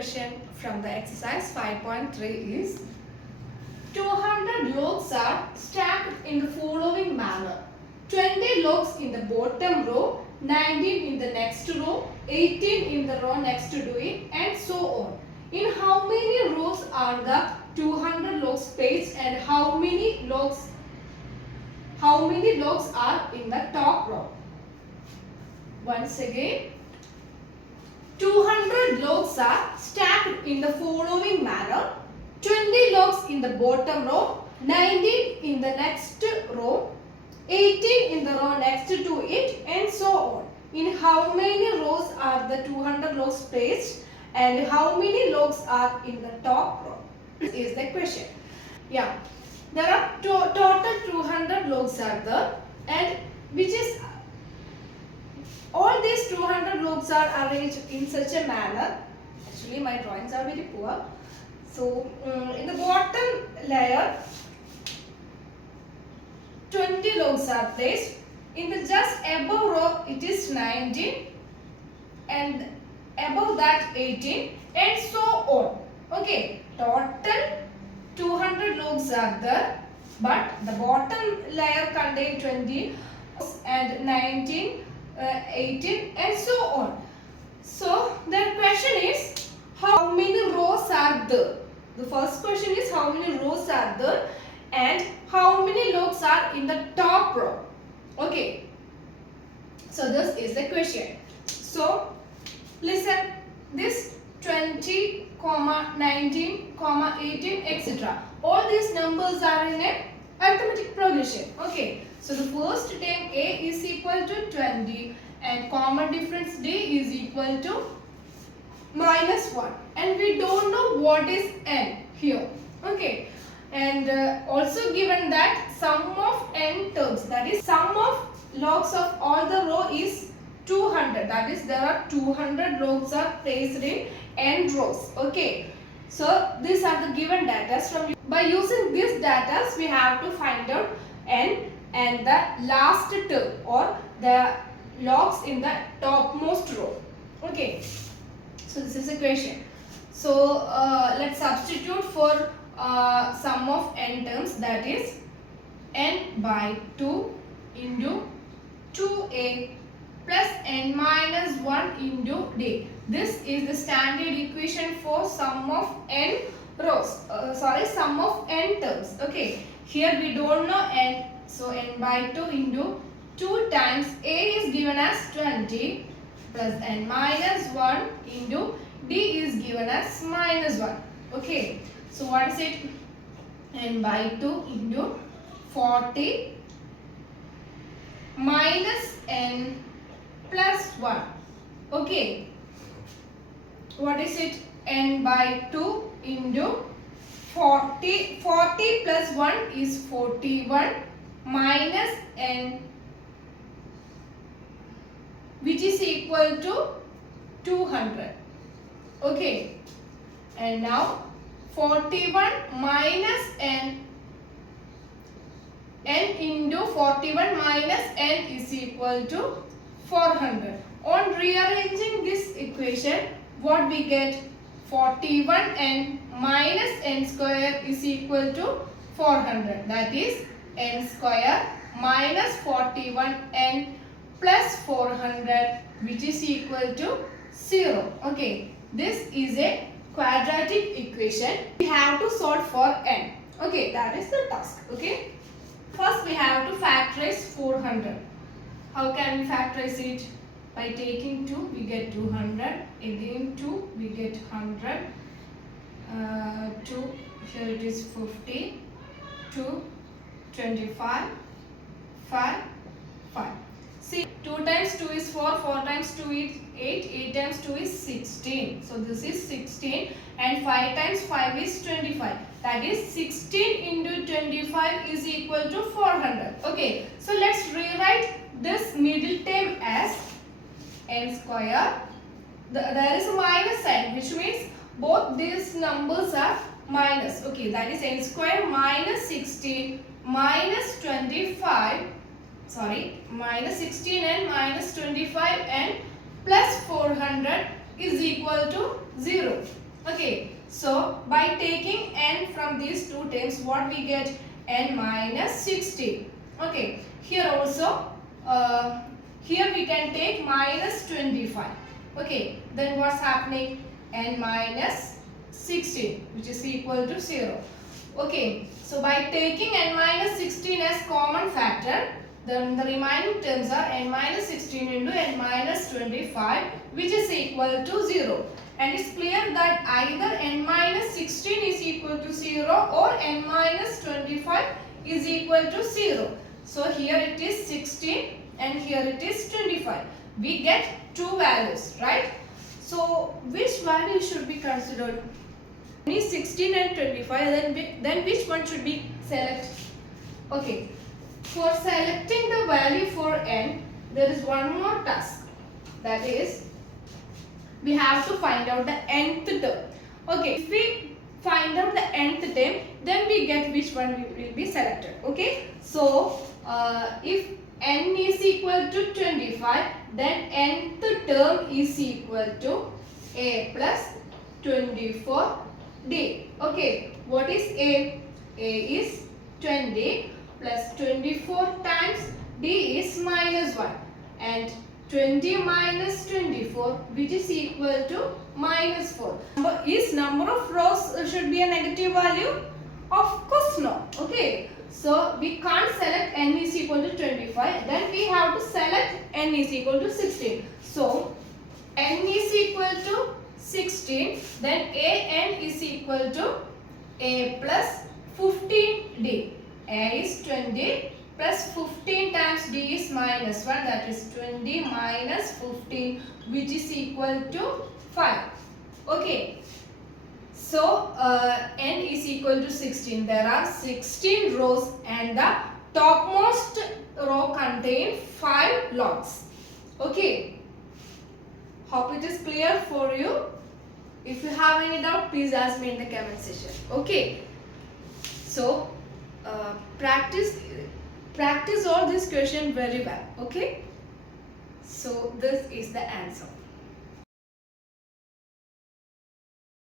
question from the exercise 5.3 is 200 logs are stacked in the following manner. 20 logs in the bottom row, 19 in the next row, 18 in the row next to it, and so on. In how many rows are the 200 logs placed, and how many logs are in the top row? Once again, 200 logs are stacked in the following manner. 20 logs in the bottom row, 19 in the next row, 18 in the row next to it, and so on. In how many rows are the 200 logs placed, and how many logs are in the top row? This is the question. Yeah, there are total 200 logs are there, and which is all these 200 logs are arranged in such a manner. Actually, my drawings are very poor. So, in the bottom layer, 20 logs are placed. In the just above row, it is 19, and above that 18, and so on. Okay, total 200 logs are there, but the bottom layer contains 20 and 19, 18, and so on. So, the question is, how many rows are there? The first question is how many rows are there and how many logs are in the top row. Okay. So this is the question. So listen, this 20, 19, 18, etc. All these numbers are in a arithmetic progression. Okay. So the first term A is equal to 20 and common difference D is equal to -1, and we don't know what is n here. Okay, and also given that sum of n terms, that is sum of logs of all the row is 200, that is there are 200 logs are placed in n rows. Okay, so these are the given data. From by using these data we have to find out n and the last term or the logs in the topmost row. Okay, so this is a question. So let's substitute for sum of n terms, that is n by 2 into 2a plus n minus 1 into d. This is the standard equation for sum of n rows. Sum of n terms. Okay, here we don't know n, so n by 2 into 2 times a is given as 20 plus n minus 1 into d is given as -1. Okay, so what is it? N by 2 into 40 minus n plus 1. Okay, what is it? N by 2 into 40 plus 1 is 41 minus n, which is equal to 200. Okay, and now 41 minus n into 41 minus n is equal to 400. On rearranging this equation, what we get? 41n minus n square is equal to 400. That is n square minus 41n plus 400, which is equal to 0. Okay, this is a quadratic equation. We have to solve for n. Okay, that is the task. Okay, first we have to factorize 400. How can we factorize it? By taking 2 we get 200, again 2 we get 100, 2 here it is 50, 2 25, 5 5. See, 2 times 2 is 4, 4 times 2 is 8, 8 times 2 is 16. So this is 16, and 5 times 5 is 25. That is 16 into 25 is equal to 400. Okay, so let's rewrite this middle term as n square. There is a minus sign, which means both these numbers are minus. Okay, that is n square minus 16 minus 25. Minus 16 and minus 25 and plus 400 is equal to 0. Okay, so by taking n from these two terms, what we get? N minus 16. Okay, here also, here we can take minus 25. Okay, then what's happening? N minus 16, which is equal to 0. Okay, so by taking n minus 16 as common factor, then the remaining terms are n minus 16 into n minus 25, which is equal to 0. And it's clear that either n minus 16 is equal to 0 or n minus 25 is equal to 0. So here it is 16 and here it is 25. We get two values, right? So which value should be considered? Is 16 and 25, then which one should be select? Okay, for selecting the value for n, there is one more task. That is, we have to find out the nth term. Okay, if we find out the nth term, then we get which one will be selected. Okay, so if n is equal to 25, then nth term is equal to a plus 24d. Okay, what is a? A is 20 plus 24 times d is minus 1, and 20 minus 24, which is equal to minus 4. Is number of rows should be a negative value? Of course no. Okay, so we can't select n is equal to 25. Then we have to select n is equal to 16. So n is equal to 16. Then an is equal to a plus 15d. A is 20 plus 15 times d is minus 1, that is 20 minus 15, which is equal to 5. Okay, so n is equal to 16. There are 16 rows and the topmost row contains 5 logs. Okay, hope it is clear for you. If you have any doubt, please ask me in the comment section. Okay, so practice all this question very well. Okay, so this is the answer.